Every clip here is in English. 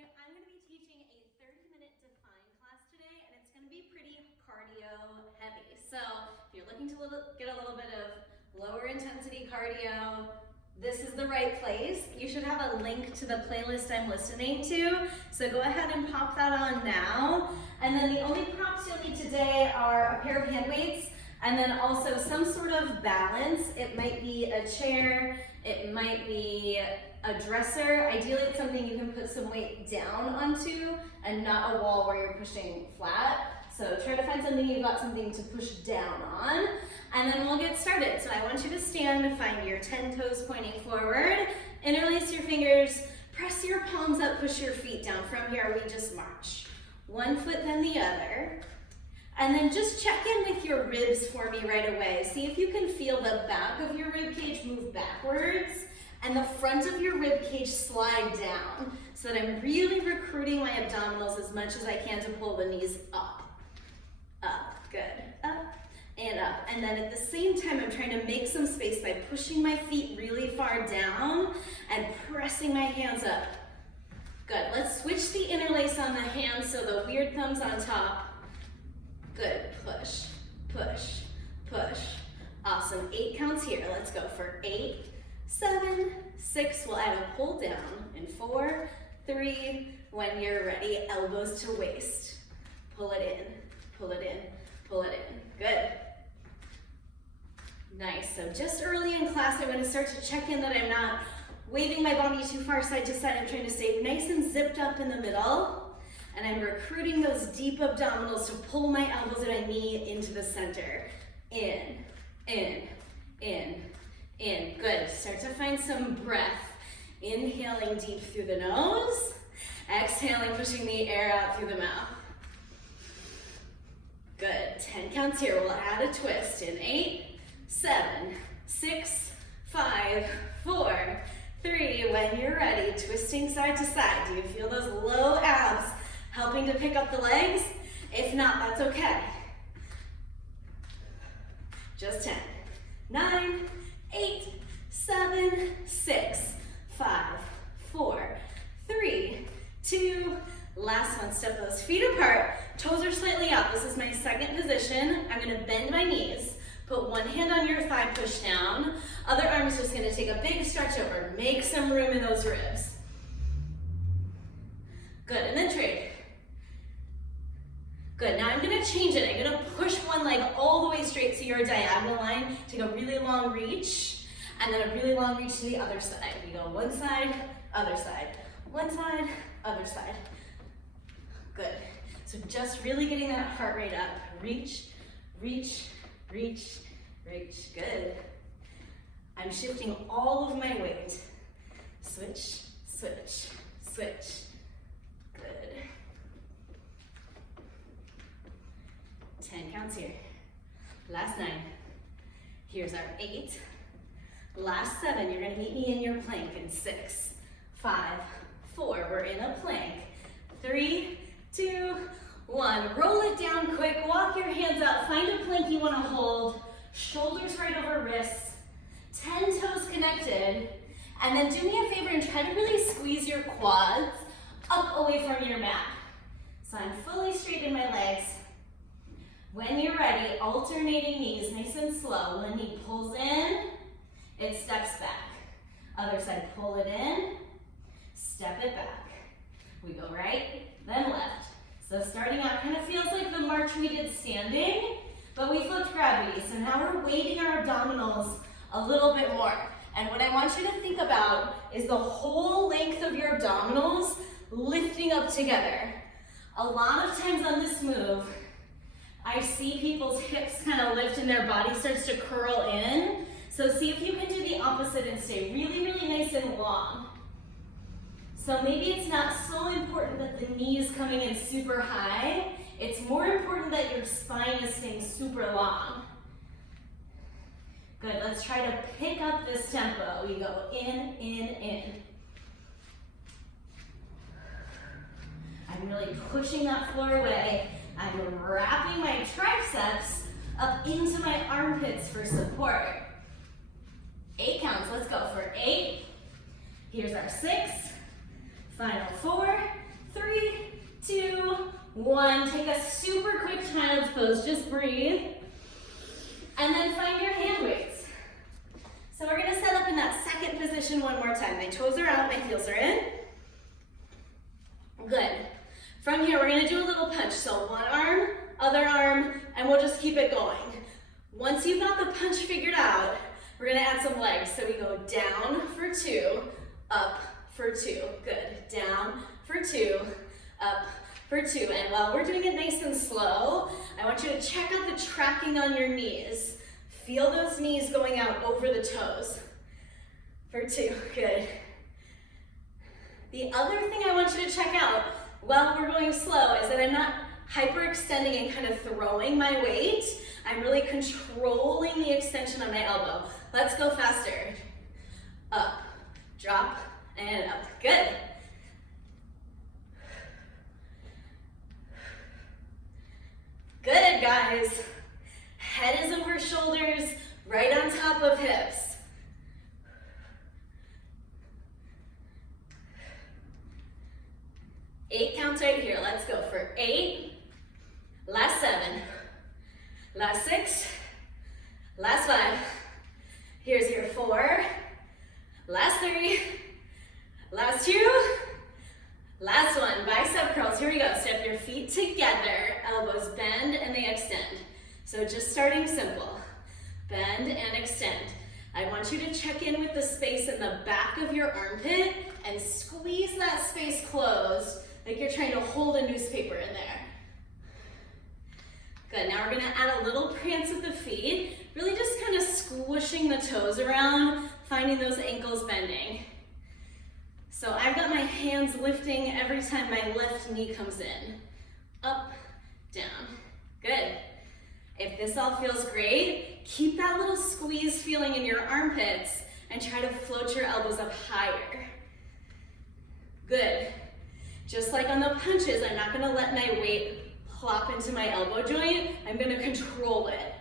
I'm going to be teaching a 30-minute define class today, and it's going to be pretty cardio heavy. So if you're looking to get a little bit of lower intensity cardio, this is the right place. You should have a link to the playlist I'm listening to, so go ahead and pop that on now. And then the only prompts you'll need today are a pair of hand weights, and then also some sort of balance. It might be a chair, it might be a dresser. Ideally, it's something you can put some weight down onto and not a wall where you're pushing flat. So try to find something you've got something to push down on, and then we'll get started. So I want you to stand, find your 10 toes pointing forward, interlace your fingers, press your palms up, push your feet down. From here, we just march. One foot then the other. And then just check in with your ribs for me right away. See if you can feel the back of your rib cage move backwards and the front of your rib cage slide down, so that I'm really recruiting my abdominals as much as I can to pull the knees up. Up, good, up and up. And then at the same time, I'm trying to make some space by pushing my feet really far down and pressing my hands up. Good, let's switch the interlace on the hands so the weird thumb's on top. Good, push, push, push. Awesome, 8 counts here. Let's go for 8, 7, 6. We'll add a pull down in 4, 3. When you're ready, elbows to waist. Pull it in, pull it in, pull it in. Good. Nice, so just early in class, I'm gonna start to check in that I'm not waving my body too far side to side. I'm trying to stay nice and zipped up in the middle. And I'm recruiting those deep abdominals to pull my elbows and my knee into the center. In, in, in, in. Good. Start to find some breath. Inhaling deep through the nose. Exhaling, pushing the air out through the mouth. Good. 10 counts here. We'll add a twist in 8, 7, 6, 5, 4, 3. When you're ready, twisting side to side. Do you feel those low abs helping to pick up the legs? If not, that's okay. Just 10, 9, 8, 7, 6, 5, 4, 3, 2. Last one, step those feet apart. Toes are slightly out. This is my second position. I'm gonna bend my knees. Put one hand on your thigh, push down. Other arm is just gonna take a big stretch over. Make some room in those ribs. Good, and then trade. Good, now I'm gonna change it. I'm gonna push one leg all the way straight to your diagonal line. Take a really long reach, and then a really long reach to the other side. We go one side, other side. One side, other side. Good, so just really getting that heart rate up. Reach, reach, reach, reach, good. I'm shifting all of my weight. Switch, switch, switch. Good. 10 counts here. Last 9. Here's our 8. Last 7. You're gonna meet me in your plank in 6, 5, 4. We're in a plank. 3, 2, 1. Roll it down quick. Walk your hands out. Find a plank you wanna hold. Shoulders right over wrists. 10 toes connected. And then do me a favor and try to really squeeze your quads up away from your mat. So I'm fully straight in my legs. When you're ready, alternating knees, nice and slow. One knee pulls in, it steps back. Other side, pull it in, step it back. We go right, then left. So starting out kind of feels like the march we did standing, but we flipped gravity. So now we're weighting our abdominals a little bit more. And what I want you to think about is the whole length of your abdominals lifting up together. A lot of times on this move, I see people's hips kind of lift and their body starts to curl in. So see if you can do the opposite and stay really, really nice and long. So maybe it's not so important that the knee is coming in super high. It's more important that your spine is staying super long. Good, let's try to pick up this tempo. We go in, in, in. I'm really pushing that floor away. I'm wrapping my triceps up into my armpits for support. 8 counts, let's go for 8. Here's our 6, final 4, 3, 2, 1. Take a super quick child's pose. Just breathe. And then find your hand weights. So we're going to set up in that second position one more time. My toes are out, my heels are in. Good. From here, we're going to do a little punch. So one arm, other arm, and we'll just keep it going. Once you've got the punch figured out, we're going to add some legs. So we go down for 2, up for 2. Good. Down for 2, up for 2. And while we're doing it nice and slow, I want you to check out the tracking on your knees. Feel those knees going out over the toes. For 2. Good. The other thing I want you to check out while we're going slow is that I'm not hyperextending and kind of throwing my weight. I'm really controlling the extension of my elbow. Let's go faster. Up, drop, and up. Good. Good, guys. Head is over shoulders, right on top of hips. 8 counts right here. Let's go for 8, last 7, last 6, last 5. Here's your 4, last 3, last 2, last 1. Bicep curls. Here we go. Step your feet together. Elbows bend and they extend. So just starting simple. Bend and extend. I want you to check in with the space in the back of your armpit and squeeze that space closed like you're trying to hold a newspaper in there. Good. Now we're going to add a little prance with the feet. Really just kind of squishing the toes around, finding those ankles bending. So I've got my hands lifting every time my left knee comes in. Up, down. Good. If this all feels great, keep that little squeeze feeling in your armpits and try to float your elbows up higher. Good. Just like on the punches, I'm not going to let my weight plop into my elbow joint. I'm going to control it.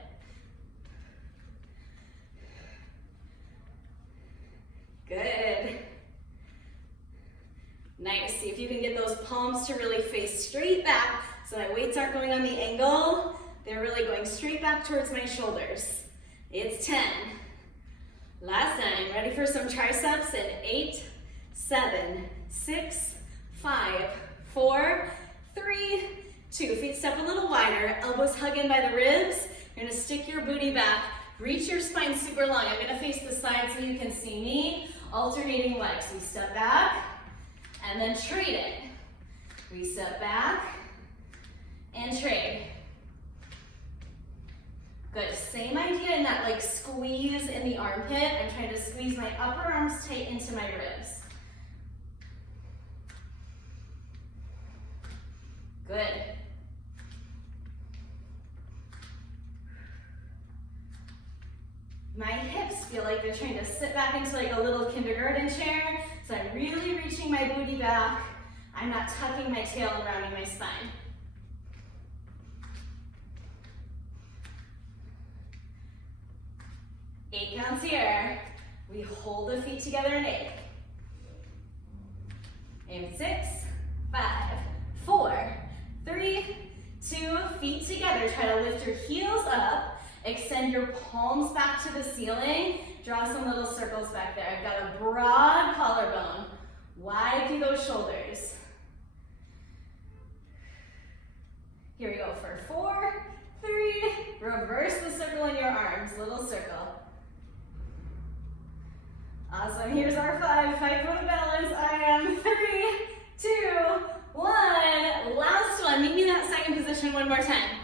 Good. Nice. See if you can get those palms to really face straight back so my weights aren't going on the angle. They're really going straight back towards my shoulders. It's 10. Last 9. Ready for some triceps in 8, 7, 6, 5, 4, 3, 2. Feet step a little wider. Elbows hug in by the ribs. You're going to stick your booty back. Reach your spine super long. I'm going to face the side so you can see me. Alternating legs. We step back and then trade it. We step back and trade. Good. Same idea in that like squeeze in the armpit. I'm trying to squeeze my upper arms tight into my ribs. Good. My hips feel like they're trying to sit back into like a little kindergarten chair. So I'm really reaching my booty back. I'm not tucking my tail and rounding my spine. Eight counts here. We hold the feet together in 8. In 6, 5, 4, 3, 2, feet together. Try to lift your heels up. Extend your palms back to the ceiling. Draw some little circles back there. I've got a broad collarbone. Wide through those shoulders. Here we go for 4, 3. Reverse the circle in your arms. Little circle. Awesome. Here's our 5. 5-foot balance. I am 3, 2, 1. Last one. Meet me in that second position one more time.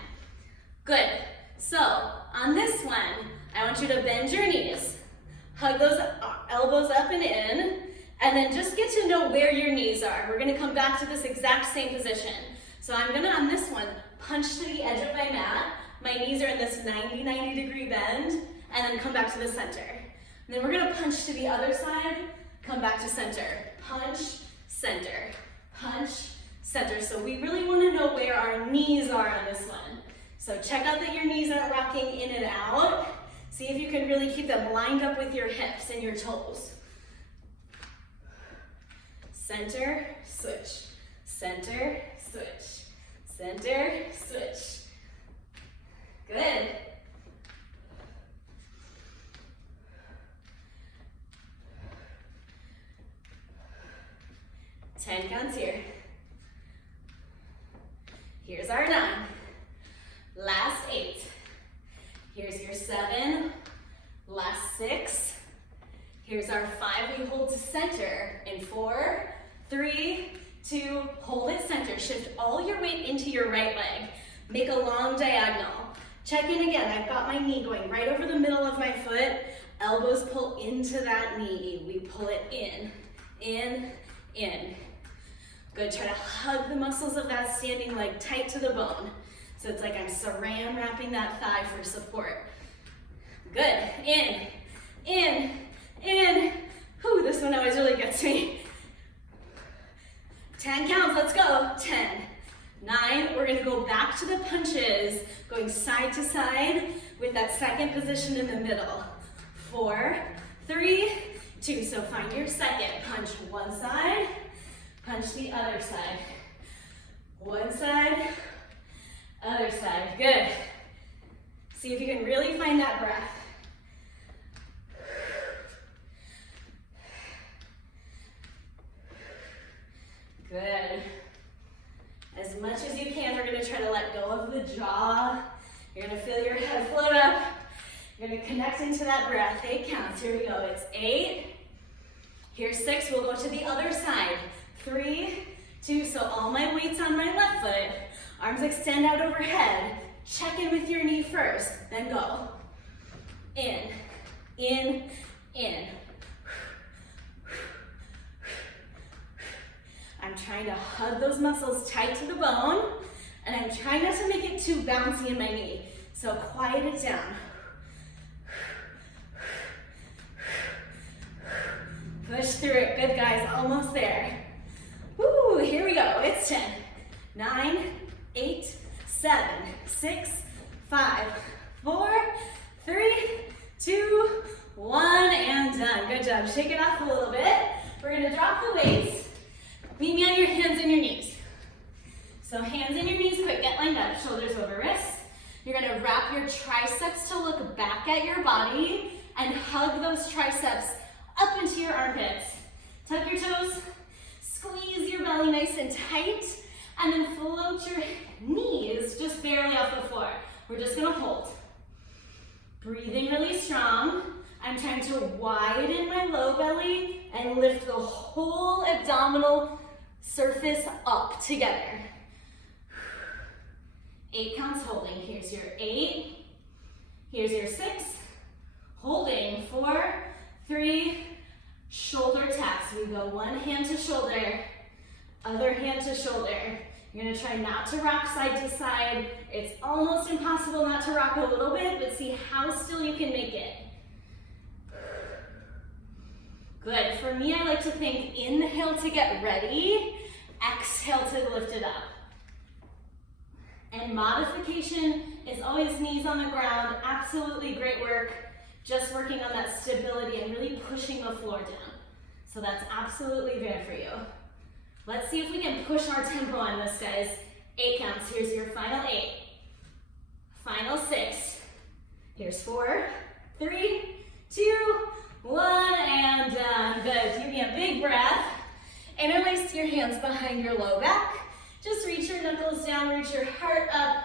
Good. So, on this one, I want you to bend your knees. Hug those elbows up and in. And then just get to know where your knees are. We're going to come back to this exact same position. So I'm going to, on this one, punch to the edge of my mat. My knees are in this 90 degree bend. And then come back to the center. And then we're going to punch to the other side, come back to center. Punch, center, punch, center. So we really want to know where our knees are on this one. So check out that your knees aren't rocking in and out. See if you can really keep them lined up with your hips and your toes. Center, switch, Center, switch. Center, switch. Good. Ten counts here. Here's our 9. Last 8. Here's your 7. Last 6. Here's our 5. We hold to center in 4, 3, 2, hold it center. Shift all your weight into your right leg. Make a long diagonal. Check in again. I've got my knee going right over the middle of my foot. Elbows pull into that knee. We pull it in, in, in. Good, try to hug the muscles of that standing leg tight to the bone. So it's like I'm saran wrapping that thigh for support. Good, in, in, in. Whew, this one always really gets me. 10 counts, let's go. 10, 9, we're gonna go back to the punches, going side to side with that second position in the middle. 4, 3, 2, so find your second. Punch one side, punch the other side. One side, other side. Good. See if you can really find that breath. Good. As much as you can, we're going to try to let go of the jaw. You're going to feel your head float up. You're going to connect into that breath. 8 counts. Here we go. It's 8. Here's 6. We'll go to the other side. 3, 2. So all my weight's on my left foot. Arms extend out overhead. Check in with your knee first. Then go. In, in, in. I'm trying to hug those muscles tight to the bone, and I'm trying not to make it too bouncy in my knee. So quiet it down. Push through it. Good, guys. Almost there. Woo, here we go. It's 10, 9, 8, 7, 6, 5, 4, 3, 2, 1, and done. Good job. Shake it off a little bit. We're going to drop the weights. Meet me on your hands and your knees. So hands and your knees, quick, get lined up, shoulders over wrists. You're gonna wrap your triceps to look back at your body and hug those triceps up into your armpits. Tuck your toes, squeeze your belly nice and tight, and then float your knees just barely off the floor. We're just gonna hold. Breathing really strong. I'm trying to widen my low belly and lift the whole abdominal surface up together. 8 counts holding. Here's your 8. Here's your 6. Holding. 4, 3, shoulder taps. We go one hand to shoulder, other hand to shoulder. You're gonna try not to rock side to side. It's almost impossible not to rock a little bit, but see how still you can make it. Good. For me, I like to think inhale to get ready, exhale to lift it up. And modification is always knees on the ground. Absolutely great work. Just working on that stability and really pushing the floor down. So that's absolutely good for you. Let's see if we can push our tempo on this, guys. 8 counts. Here's your final 8. Final 6. Here's 4, 3, 2, 1, and done. Good. Give me a big breath. Interlace your hands behind your low back. Just reach your knuckles down, reach your heart up.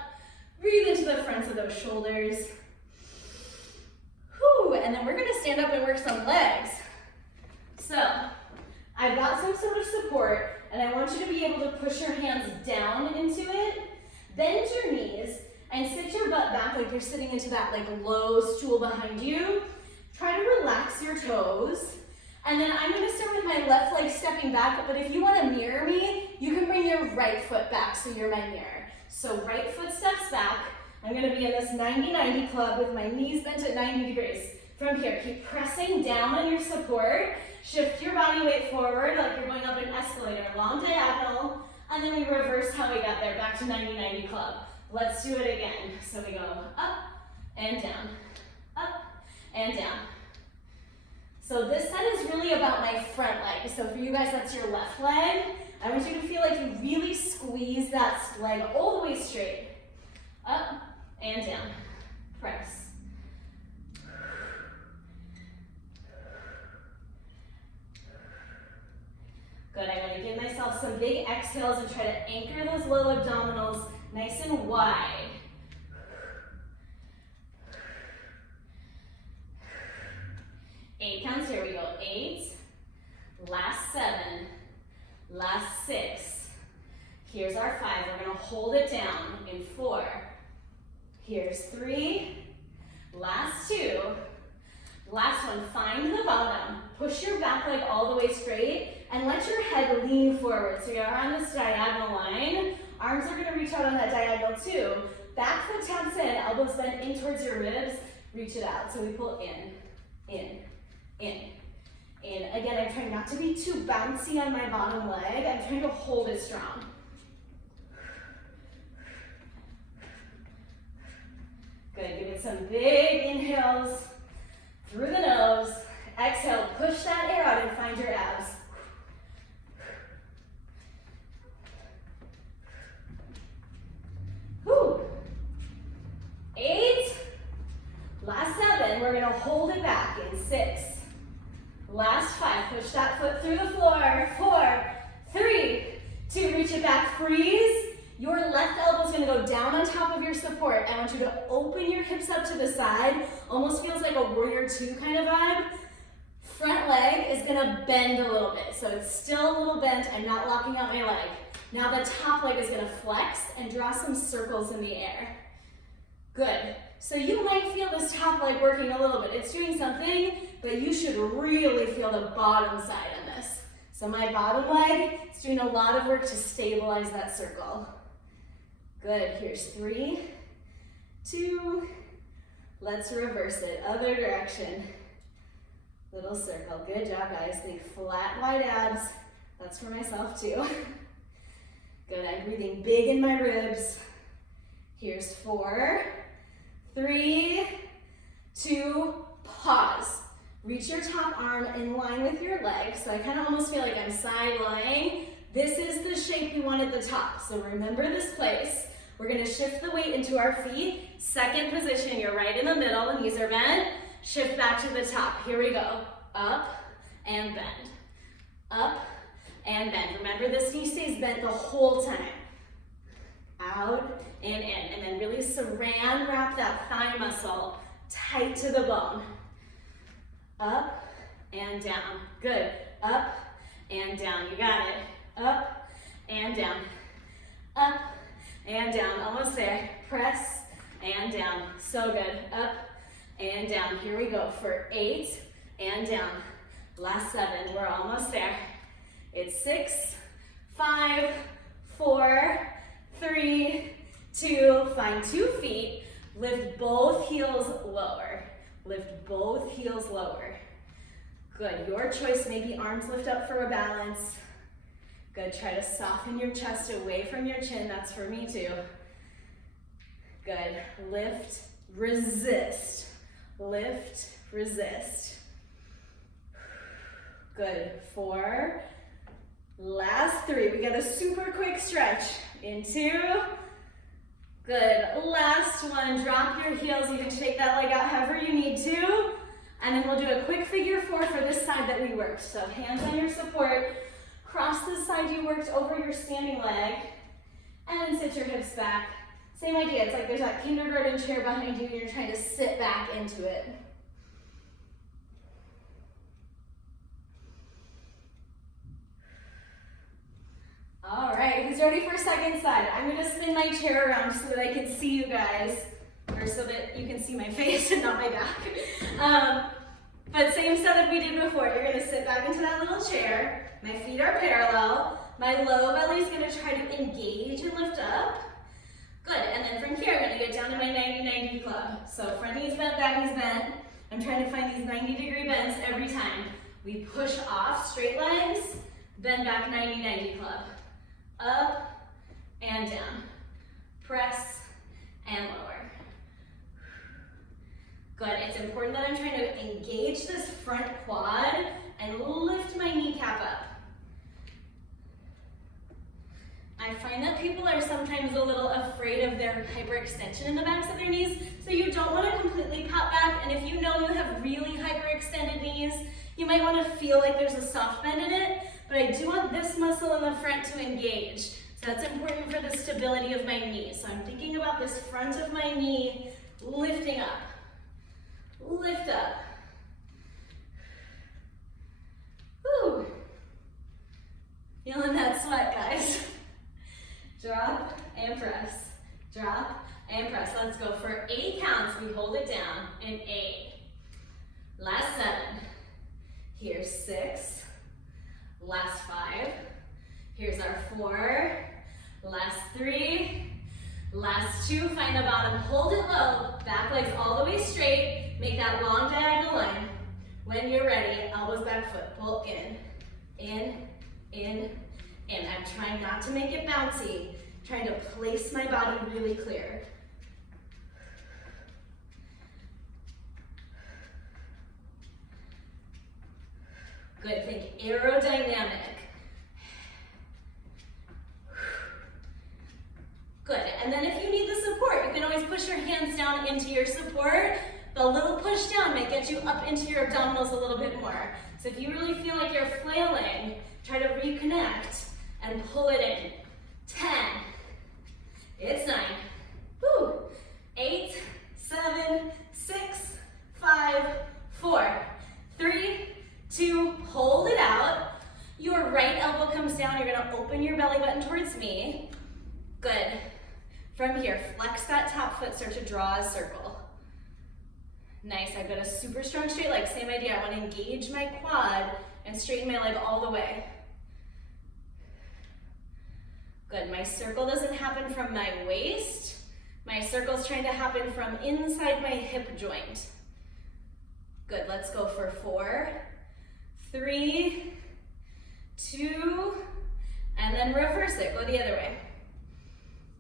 Breathe into the fronts of those shoulders. Whew, and then we're gonna stand up and work some legs. So, I've got some sort of support, and I want you to be able to push your hands down into it, bend your knees, and sit your butt back like you're sitting into that like low stool behind you. Try to relax your toes. And then I'm gonna start with my left leg stepping back, but if you wanna mirror me, you can bring your right foot back so you're my mirror. So right foot steps back. I'm gonna be in this 90-90 club with my knees bent at 90 degrees. From here, keep pressing down on your support. Shift your body weight forward like you're going up an escalator, long diagonal, and then we reverse how we got there, back to 90-90 club. Let's do it again. So we go up and down, up and down. So this set is really about my front leg. So for you guys, that's your left leg. I want you to feel like you really squeeze that leg all the way straight. Up and down. Press. Good, I'm going to give myself some big exhales and try to anchor those low abdominals nice and wide. 8 counts, here we go. 8, last 7, last 6. Here's our 5, we're gonna hold it down in 4. Here's 3, last 2, last one, find the bottom. Push your back leg all the way straight and let your head lean forward. So you're on this diagonal line. Arms are gonna reach out on that diagonal too. Back foot taps in, elbows bend in towards your ribs, reach it out. So we pull in, in, in. Again, I'm trying not to be too bouncy on my bottom leg. I'm trying to hold it strong. Good, give it some big inhales through the nose. Exhale, push that air out and find your abs. Whew. 8, last 7, we're gonna hold it back in 6. Last 5, push that foot through the floor. 4, 3, 2, reach it back, freeze. Your left elbow is gonna go down on top of your support. I want you to open your hips up to the side. Almost feels like a warrior 2 kind of vibe. Front leg is gonna bend a little bit. So it's still a little bent, I'm not locking out my leg. Now the top leg is gonna flex and draw some circles in the air. Good. So you might feel this top leg working a little bit. It's doing something, but you should really feel the bottom side on this. So my bottom leg is doing a lot of work to stabilize that circle. Good, here's 3, 2, let's reverse it, other direction. Little circle, good job guys. Think flat, wide abs. That's for myself too. Good, I'm breathing big in my ribs. Here's 4, 3, 2, pause. Reach your top arm in line with your leg. So I kind of almost feel like I'm side lying. This is the shape you want at the top. So remember this place. We're gonna shift the weight into our feet. Second position, you're right in the middle, knees are bent. Shift back to the top. Here we go. Up and bend. Up and bend. Remember, this knee stays bent the whole time. Out and in. And then really saran wrap that thigh muscle tight to the bone. Up and down. Good. Up and down. You got it. Up and down. Up and down. Almost there. Press and down. So good. Up and down. Here we go for 8 and down. Last 7. We're almost there. It's 6, 5, 4, 3, 2. Find 2 feet. Lift both heels lower. Lift both heels lower. Good. Your choice. Maybe arms lift up for a balance. Good. Try to soften your chest away from your chin. That's for me too. Good. Lift, resist. Lift, resist. Good. 4. Last 3. We got a super quick stretch. In 2. Good. Last one. Drop your heels. You can shake that leg out however you need to. And then we'll do a quick figure 4 for this side that we worked. So hands on your support. Cross the side you worked over your standing leg. And then sit your hips back. Same idea. It's like there's that kindergarten chair behind you and you're trying to sit back into it. All right, who's ready for second side? I'm gonna spin my chair around so that I can see you guys, or so that you can see my face and not my back. But same setup we did before. You're gonna sit back into that little chair. My feet are parallel. My low belly is gonna try to engage and lift up. Good, and then from here, I'm gonna get down to my 90-90 club. So front knees bent, back knees bent. I'm trying to find these 90-degree bends every time. We push off, straight legs, bend back 90-90 club. Up and down. Press and lower. Good, it's important that I'm trying to engage this front quad and lift my kneecap up. I find that people are sometimes a little afraid of their hyperextension in the backs of their knees, so you don't want to completely pop back, and if you know you have really hyperextended knees, you might want to feel like there's a soft bend in it, but I do want this muscle in the front to engage. So that's important for the stability of my knee. So I'm thinking about this front of my knee lifting up. Lift up. Woo. Feeling that sweat, guys. Drop and press. Drop and press. Let's go for 8 counts. We hold it down in 8. Last 7. Here's 6. Last 5. Here's our 4. Last 3. Last 2. Find the bottom. Hold it low. Back legs all the way straight. Make that long diagonal line. When you're ready, elbows back foot. Pull in, in, in, in. I'm trying not to make it bouncy. Trying to place my body really clear. Good, think aerodynamic. Good, and then if you need the support, you can always push your hands down into your support. The little push down may get you up into your abdominals a little bit more. So if you really feel like you're flailing, try to reconnect and pull it in. 10, it's 9, woo, 8, 7, 6, 5, 4, 3, 2, hold it out. Your right elbow comes down. You're gonna open your belly button towards me. Good. From here, flex that top foot, start to draw a circle. Nice, I've got a super strong straight leg. Same idea, I wanna engage my quad and straighten my leg all the way. Good, my circle doesn't happen from my waist. My circle's trying to happen from inside my hip joint. Good, let's go for 4, 3, 2, and then reverse it, go the other way.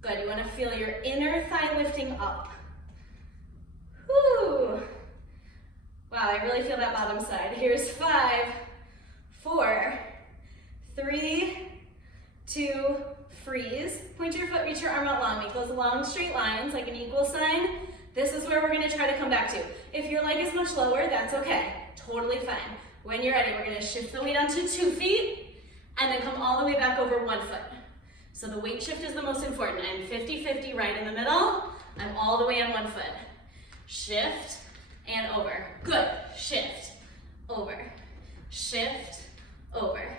Good, you wanna feel your inner thigh lifting up. Whew. Wow, I really feel that bottom side. Here's 5, 4, 3, 2, freeze. Point your foot, reach your arm out long. Make those long straight lines like an equal sign. This is where we're gonna try to come back to. If your leg is much lower, that's okay. Totally fine. When you're ready, we're gonna shift the weight onto 2 feet and then come all the way back over 1 foot. So the weight shift is the most important. I'm 50-50 right in the middle. I'm all the way on 1 foot. Shift and over. Good. Shift, over. Shift, over.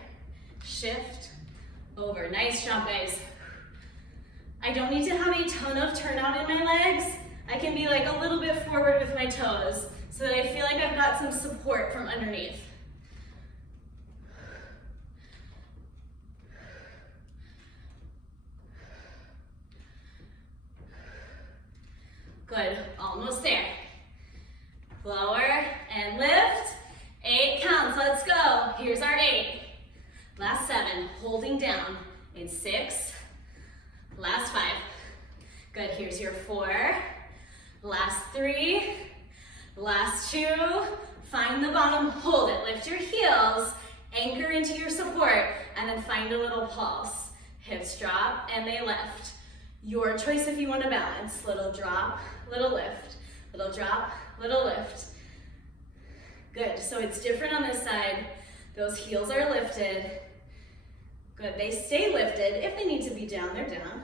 Shift, over. Nice job, guys. I don't need to have a ton of turnout in my legs. I can be like a little bit forward with my toes so that I feel like I've got some support from underneath. Good, almost there. Lower and lift. 8 counts, let's go. Here's our 8. Last 7, holding down in 6. Last 5. Good, here's your 4. Last 3. Last 2. Find the bottom, hold it. Lift your heels, anchor into your support, and then find a little pulse. Hips drop and they lift. Your choice if you want to balance. Little drop, little lift, little drop, little lift. Good, so it's different on this side. Those heels are lifted. Good, they stay lifted. If they need to be down, they're down.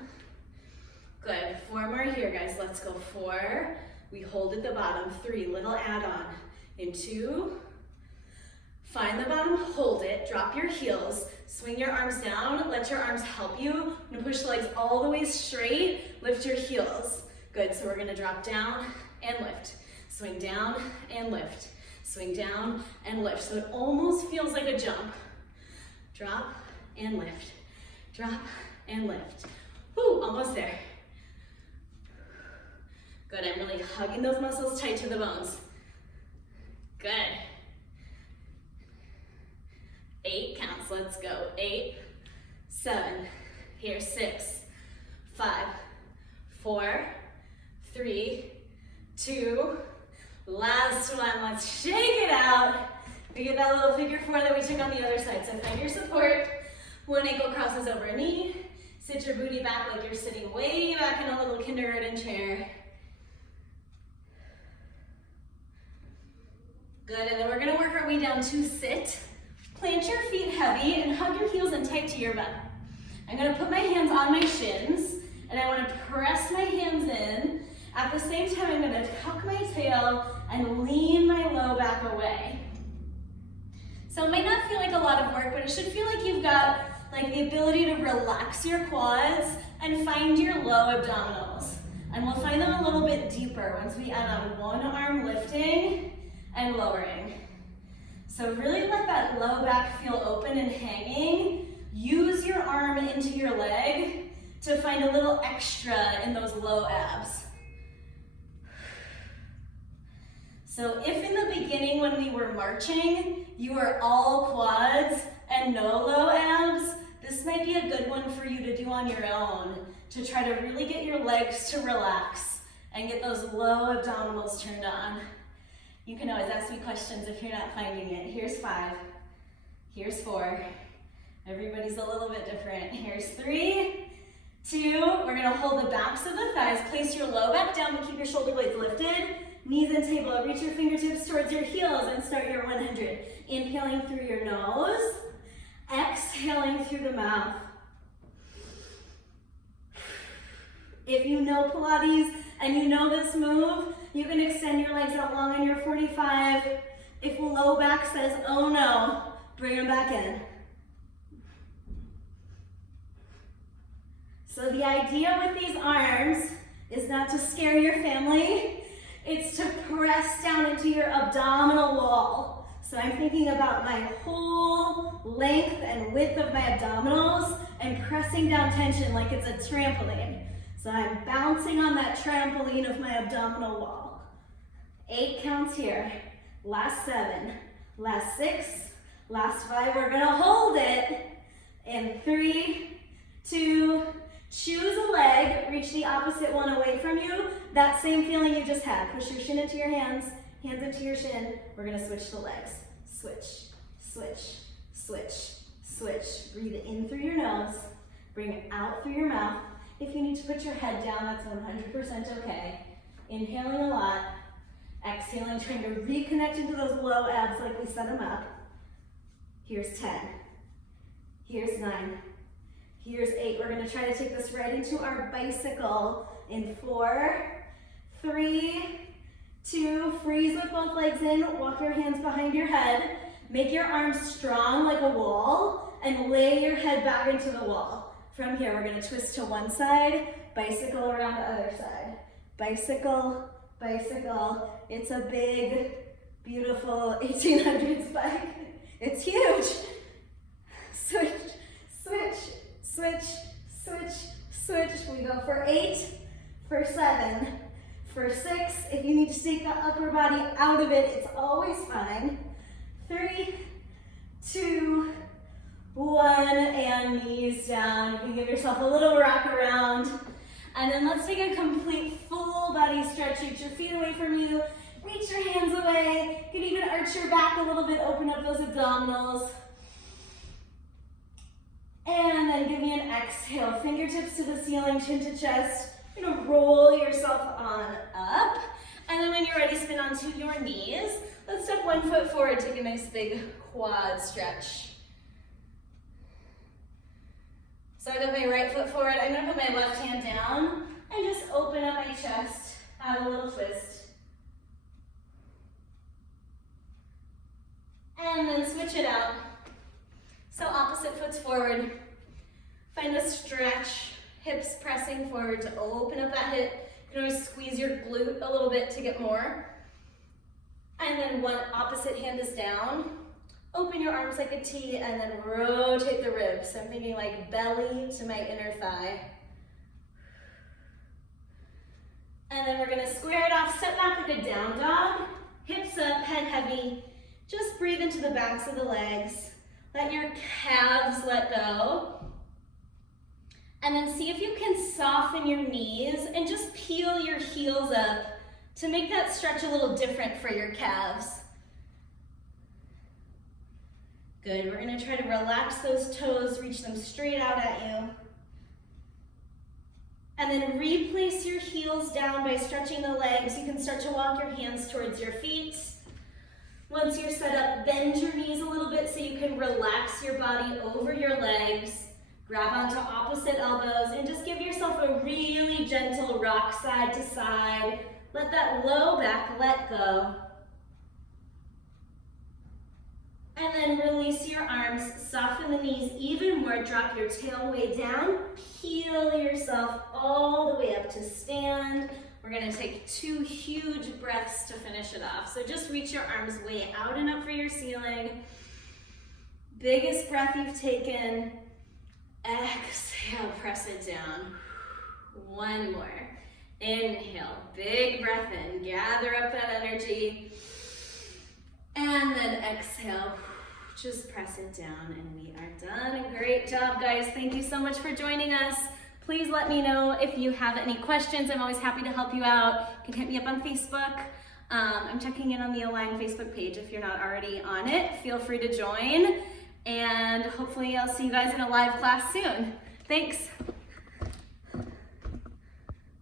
Good, 4 more here, guys. Let's go 4. We hold at the bottom. 3, little add-on. In 2. Find the bottom, hold it, drop your heels, swing your arms down, let your arms help you. I'm gonna push the legs all the way straight, lift your heels. Good, so we're gonna drop down and lift. Swing down and lift. Swing down and lift. So it almost feels like a jump. Drop and lift. Drop and lift. Woo, almost there. Good, I'm really hugging those muscles tight to the bones. Good. 8 counts, let's go. 8, 7, here 6, 5, 4, 3, 2, Last one, let's shake it out. We get that little figure four that we took on the other side. So find your support. One ankle crosses over a knee. Sit your booty back like you're sitting way back in a little kindergarten chair. Good, and then we're gonna work our way down to sit. Plant your feet heavy and hug your heels in tight to your butt. I'm gonna put my hands on my shins and I wanna press my hands in. At the same time, I'm gonna tuck my tail and lean my low back away. So it might not feel like a lot of work, but it should feel like you've got like the ability to relax your quads and find your low abdominals. And we'll find them a little bit deeper once we add on one arm lifting and lowering. So really let that low back feel open and hanging. Use your arm into your leg to find a little extra in those low abs. So if in the beginning when we were marching, you were all quads and no low abs, this might be a good one for you to do on your own to try to really get your legs to relax and get those low abdominals turned on. You can always ask me questions if you're not finding it. Here's 5. Here's 4. Everybody's a little bit different. Here's 3, 2. We're gonna hold the backs of the thighs. Place your low back down, but keep your shoulder blades lifted. Knees and table. Reach your fingertips towards your heels and start your 100. Inhaling through your nose. Exhaling through the mouth. If you know Pilates and you know this move, you can extend your legs out long on your 45. If low back says, oh no, bring them back in. So the idea with these arms is not to scare your family, it's to press down into your abdominal wall. So I'm thinking about my whole length and width of my abdominals and pressing down tension like it's a trampoline. So I'm bouncing on that trampoline of my abdominal wall. 8 counts here. Last 7, last 6, last 5. We're gonna hold it in 3, 2, choose a leg, reach the opposite one away from you. That same feeling you just had. Push your shin into your hands, hands into your shin. We're gonna switch the legs. Switch, switch, switch, switch. Breathe in through your nose, bring it out through your mouth. If you need to put your head down, that's 100% okay. Inhaling a lot, exhaling, trying to reconnect into those low abs like we set them up. Here's 10, here's 9, here's 8. We're gonna try to take this right into our bicycle in 4, 3, 2, freeze with both legs in, walk your hands behind your head, make your arms strong like a wall, and lay your head back into the wall. From here, we're gonna twist to one side, bicycle around the other side. Bicycle, bicycle. It's a big, beautiful 1800s bike. It's huge. Switch, switch, switch, switch, switch. We go for 8, for 7, for 6. If you need to take the upper body out of it, it's always fine. 3, 2, 1, and knees down. You can give yourself a little wrap around. And then let's take a complete full body stretch. Reach your feet away from you. Reach your hands away. You can even arch your back a little bit, open up those abdominals. And then give me an exhale. Fingertips to the ceiling, chin to chest. You're gonna roll yourself on up. And then when you're ready, spin onto your knees. Let's step 1 foot forward, take a nice big quad stretch. So I got my right foot forward. I'm gonna put my left hand down and just open up my chest, add a little twist. And then switch it out. So opposite foot's forward. Find a stretch, hips pressing forward to open up that hip. You can always squeeze your glute a little bit to get more. And then one opposite hand is down. Open your arms like a T and then rotate the ribs. So I'm thinking like belly to my inner thigh. And then we're gonna square it off, step back like a down dog. Hips up, head heavy. Just breathe into the backs of the legs. Let your calves let go. And then see if you can soften your knees and just peel your heels up to make that stretch a little different for your calves. Good, we're gonna try to relax those toes, reach them straight out at you. And then replace your heels down by stretching the legs. You can start to walk your hands towards your feet. Once you're set up, bend your knees a little bit so you can relax your body over your legs. Grab onto opposite elbows and just give yourself a really gentle rock side to side. Let that low back let go. And then release your arms, soften the knees even more, drop your tail way down, peel yourself all the way up to stand. We're gonna take 2 huge breaths to finish it off. So just reach your arms way out and up for your ceiling. Biggest breath you've taken. Exhale, press it down. 1 more. Inhale, big breath in, gather up that energy. And then exhale, just press it down and we are done. Great job, guys. Thank you so much for joining us. Please let me know if you have any questions. I'm always happy to help you out. You can hit me up on Facebook. I'm checking in on the Align Facebook page. If you're not already on it, feel free to join. And hopefully I'll see you guys in a live class soon. Thanks.